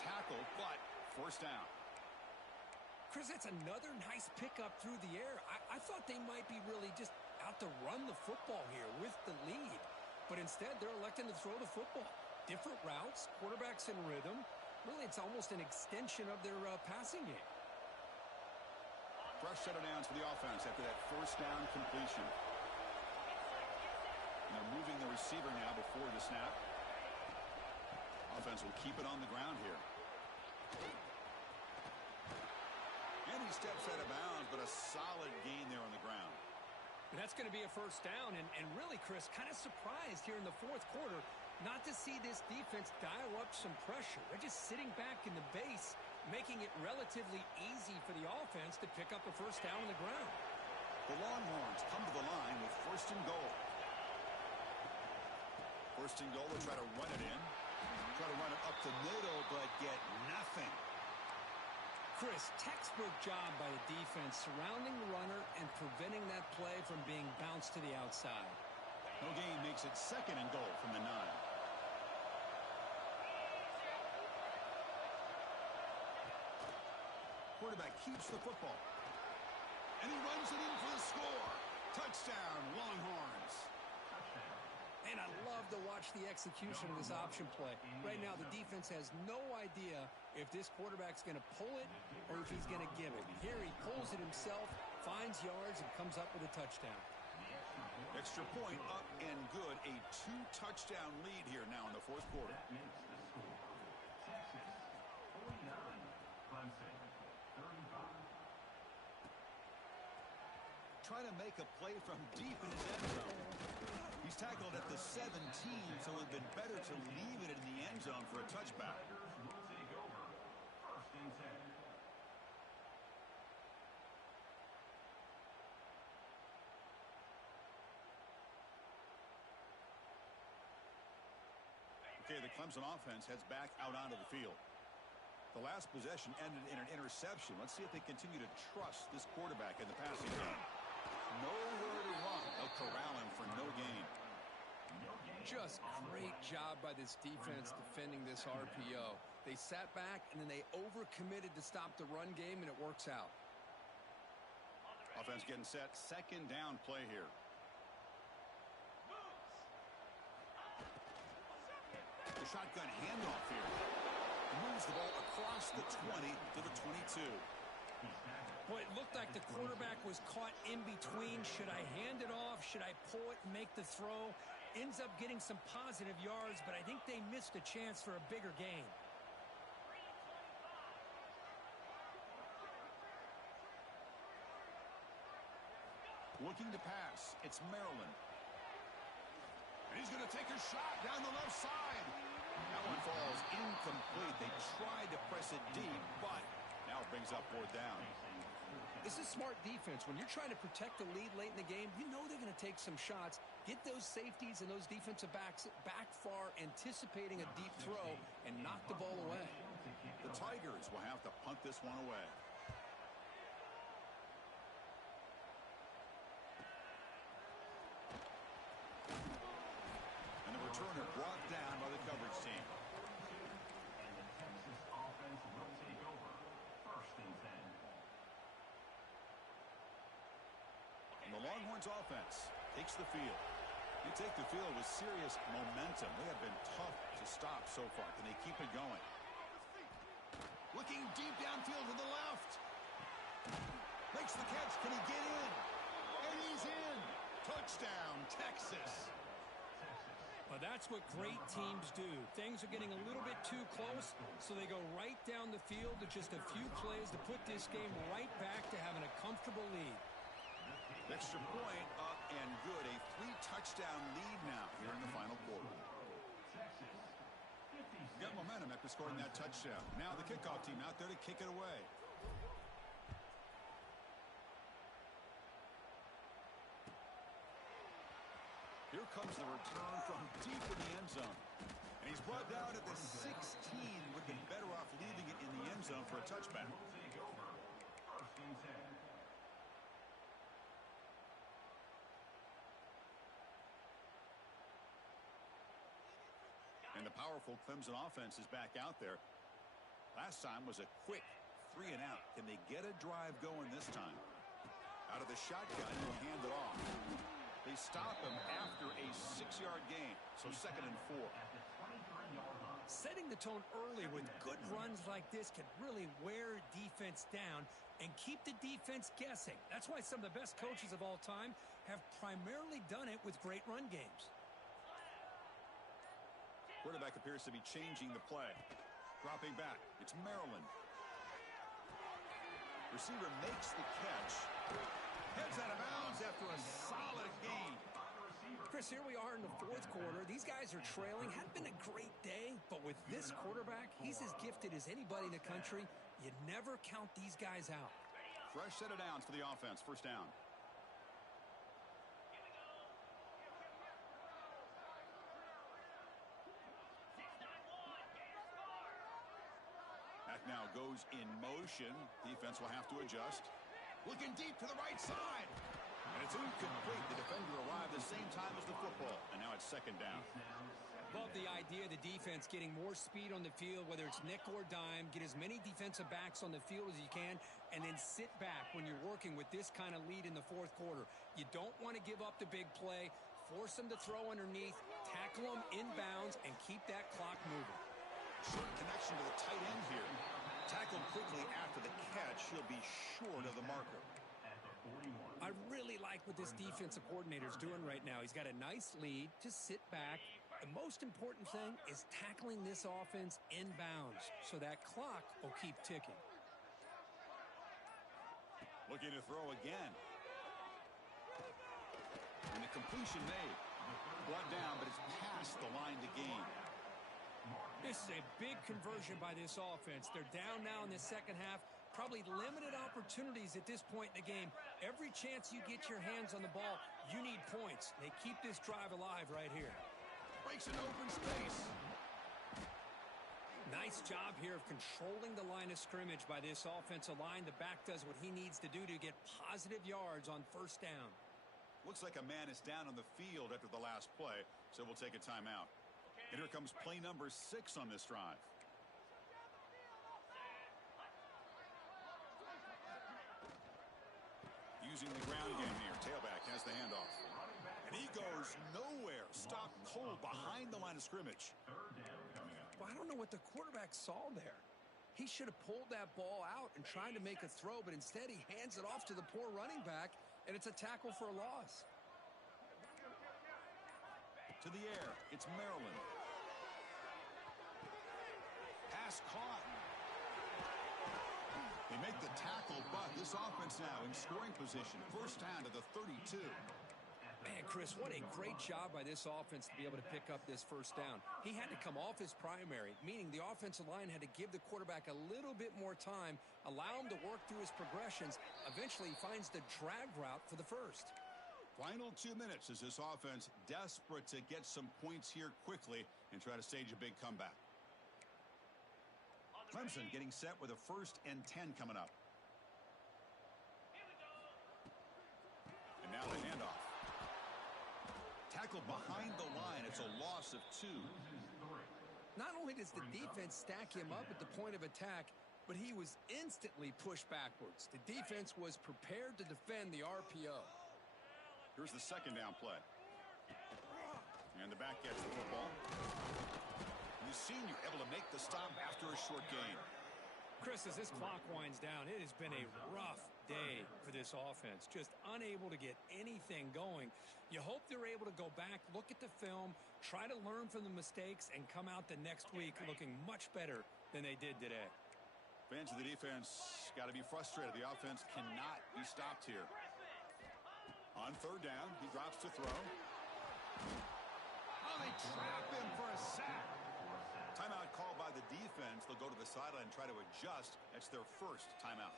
Tackle, but first down. Chris, that's another nice pickup through the air. I thought they might be really just out to run the football here with the lead. But instead, they're electing to throw the football. Different routes, quarterbacks in rhythm. Really, it's almost an extension of their passing game. Fresh set of downs for the offense after that first down completion. And they're moving the receiver now before the snap. Offense will keep it on the ground here. And he steps out of bounds, but a solid gain there on the ground. And that's going to be a first down. And really, Chris, kind of surprised here in the fourth quarter not to see this defense dial up some pressure. They're just sitting back in the base, making it relatively easy for the offense to pick up a first down on the ground. The Longhorns come to the line with first and goal. First and goal, they'll try to run it in. Try to run it up the middle, but get nothing. Chris, textbook job by the defense surrounding the runner and preventing that play from being bounced to the outside. No gain makes it second and goal from the 9. Quarterback keeps the football. And he runs it in for the score. Touchdown, Longhorns. And I love to watch the execution of this option play. Right now, the defense has no idea if this quarterback's going to pull it or if he's going to give it. Here he pulls it himself, finds yards, and comes up with a touchdown. Extra point up and good. A 2-touchdown lead here now in the fourth quarter. That makes the score Texas 49, Clemson 35. Trying to make a play from deep in his end zone. He's tackled at the 17, so it would have been better to leave it in the end zone for a touchback. Tigers will take over. First and 10. Okay, the Clemson offense heads back out onto the field. The last possession ended in an interception. Let's see if they continue to trust this quarterback in the passing game. Nowhere to run. They'll corral him for no gain. Just great job by this defense defending this RPO. They sat back and then they overcommitted to stop the run game, and it works out. Offense getting set. Second down play here. The shotgun handoff here. Moves the ball across the 20 to the 22. Boy, it looked like the quarterback was caught in between. Should I hand it off? Should I pull it and make the throw? Ends up getting some positive yards, but I think they missed a chance for a bigger gain. Looking to pass. It's Maryland. And he's going to take a shot down the left side. That one falls incomplete. They tried to press it deep, but now it brings up fourth down. This is smart defense. When you're trying to protect the lead late in the game, you know they're going to take some shots, get those safeties and those defensive backs back far, anticipating a deep throw, and knock the ball away. The Tigers will have to punt this one away. And the returner brought down by the coverage team. And the Texas offense will take over. First and 10. And the Longhorns offense takes the field. They take the field with serious momentum. They have been tough to stop so far. Can they keep it going? Looking deep downfield to the left. Makes the catch. Can he get in? And he's in. Touchdown, Texas. Well, that's what great teams do. Things are getting a little bit too close, so they go right down the field with just a few plays to put this game right back to having a comfortable lead. Extra point up and good. A 3-touchdown lead now here in the final quarter. Texas Got momentum after scoring that touchdown. Now the kickoff team out there to kick it away. Here comes the return from deep in the end zone. And he's brought down at the 16. Would have been better off leaving it in the end zone for a touchback. will take over. First and 10. And the powerful Clemson offense is back out there. Last time was a quick 3-and-out. Can they get a drive going this time? Out of the shotgun, he'll hand it off. They stop him after a 6-yard gain, so second and 4. At the 23-yard line. Setting the tone early with good runs like this can really wear defense down and keep the defense guessing. That's why some of the best coaches of all time have primarily done it with great run games. Quarterback appears to be changing the play. Dropping back. It's Maryland. Receiver makes the catch. Heads out of bounds after a solid gain. Chris, here we are in the fourth quarter. These guys are trailing. Hadn't been a great day, but with this quarterback, he's as gifted as anybody in the country. You never count these guys out. Fresh set of downs for the offense. First down. That now goes in motion. Defense will have to adjust. Looking deep to the right side. And it's incomplete. The defender arrived the same time as the football. And now it's second down. Love the idea of the defense getting more speed on the field, whether it's nickel or dime. Get as many defensive backs on the field as you can, and then sit back when you're working with this kind of lead in the fourth quarter. You don't want to give up the big play. Force them to throw underneath, tackle them inbounds, and keep that clock moving. Short connection to the tight end here. Tackled quickly after the catch. He'll be short of the marker. I really like what this defensive coordinator is doing right now. He's got a nice lead to sit back. The most important thing is tackling this offense inbounds so that clock will keep ticking. Looking to throw again. And the completion made. Brought down, but it's past the line to gain. This is a big conversion by this offense. They're down now in the second half. Probably limited opportunities at this point in the game. Every chance you get your hands on the ball, you need points. They keep this drive alive right here. Breaks an open space. Nice job here of controlling the line of scrimmage by this offensive line. The back does what he needs to do to get positive yards on first down. Looks like a man is down on the field after the last play, so we'll take a timeout. And here comes play number 6 on this drive. Using the ground game here. Tailback has the handoff. And he goes nowhere. Stopped cold behind the line of scrimmage. Well, I don't know what the quarterback saw there. He should have pulled that ball out and tried to make a throw, but instead he hands it off to the poor running back, and it's a tackle for a loss. To the air. It's Maryland. Pass caught. They make the tackle, but this offense now in scoring position. First down to the 32. Man, Chris, what a great job by this offense to be able to pick up this first down. He had to come off his primary, meaning the offensive line had to give the quarterback a little bit more time, allow him to work through his progressions. Eventually, he finds the drag route for the first. Final 2 minutes as this offense desperate to get some points here quickly and try to stage a big comeback. Clemson getting set with a 1st and 10 coming up. And now the handoff. Tackled behind the line. It's a loss of 2. Not only does the defense stack him up at the point of attack, but he was instantly pushed backwards. The defense was prepared to defend the RPO. Here's the second down play. And the back gets the football. The senior able to make the stop after a short gain. Chris, as this clock winds down, it has been a rough day for this offense. Just unable to get anything going. You hope they're able to go back, look at the film, try to learn from the mistakes, and come out the next week looking much better than they did today. Fans of the defense got to be frustrated. The offense cannot be stopped here. On third down, he drops to throw. Oh, they trap him for a sack. Timeout called by the defense. They'll go to the sideline and try to adjust. That's their first timeout.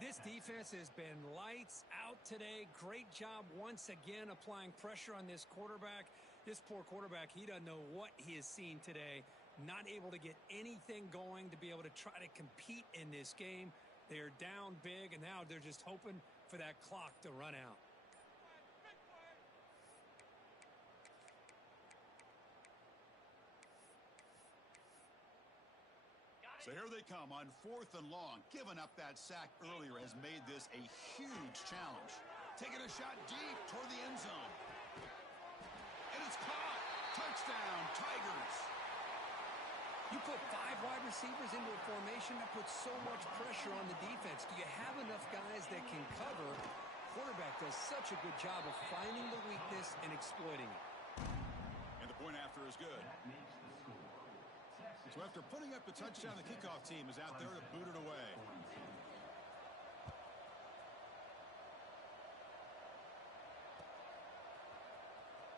This defense has been lights out today. Great job once again applying pressure on this quarterback. This poor quarterback, he doesn't know what he has seen today. Not able to get anything going to be able to try to compete in this game. They're down big, and now they're just hoping for that clock to run out. So here they come on 4th and long. Giving up that sack earlier has made this a huge challenge. Taking a shot deep toward the end zone. And it's caught. Touchdown, Tigers. You put 5 wide receivers into a formation that puts so much pressure on the defense. Do you have enough guys that can cover? Quarterback does such a good job of finding the weakness and exploiting it. And the point after is good. So after putting up the touchdown, the kickoff team is out there to boot it away.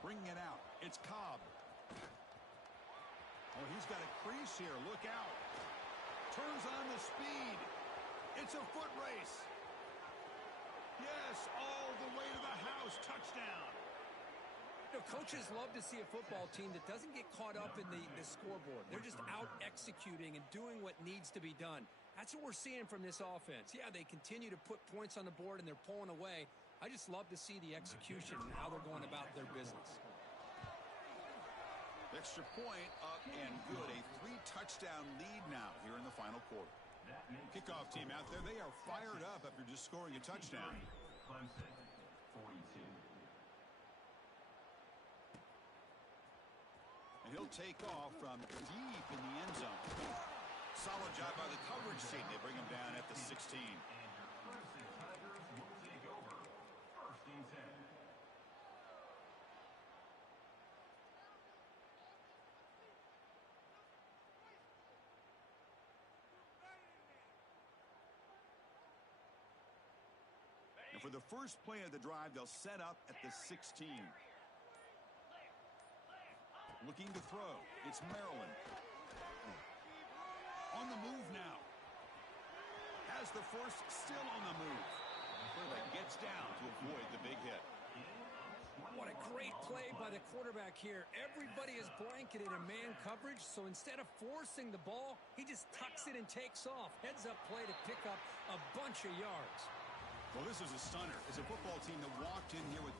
Bringing it out. It's Cobb. Oh, he's got a crease here. Look out. Turns on the speed. It's a foot race. Yes, all the way to the house. Touchdown. You know, coaches love to see a football team that doesn't get caught up in the scoreboard. They're just out executing and doing what needs to be done. That's what we're seeing from this offense. Yeah, they continue to put points on the board and they're pulling away. I just love to see the execution and how they're going about their business. Extra point up and good. A 3-touchdown lead now here in the final quarter. Kickoff team out there. They are fired up after just scoring a touchdown. Clemson, 42. And he'll take off from deep in the end zone. Solid job by the coverage team. They bring him down at the 16. And your Clemson Tigers will take over. First and 10. And for the first play of the drive, they'll set up at the 16. Looking to throw. It's Maryland. On the move now. Has the force still on the move. Quarterback gets down to avoid the big hit. What a great play by the quarterback here. Everybody is blanketed in man coverage, so instead of forcing the ball, he just tucks it and takes off. Heads up play to pick up a bunch of yards. Well, this is a stunner. It's a football team that walked in here with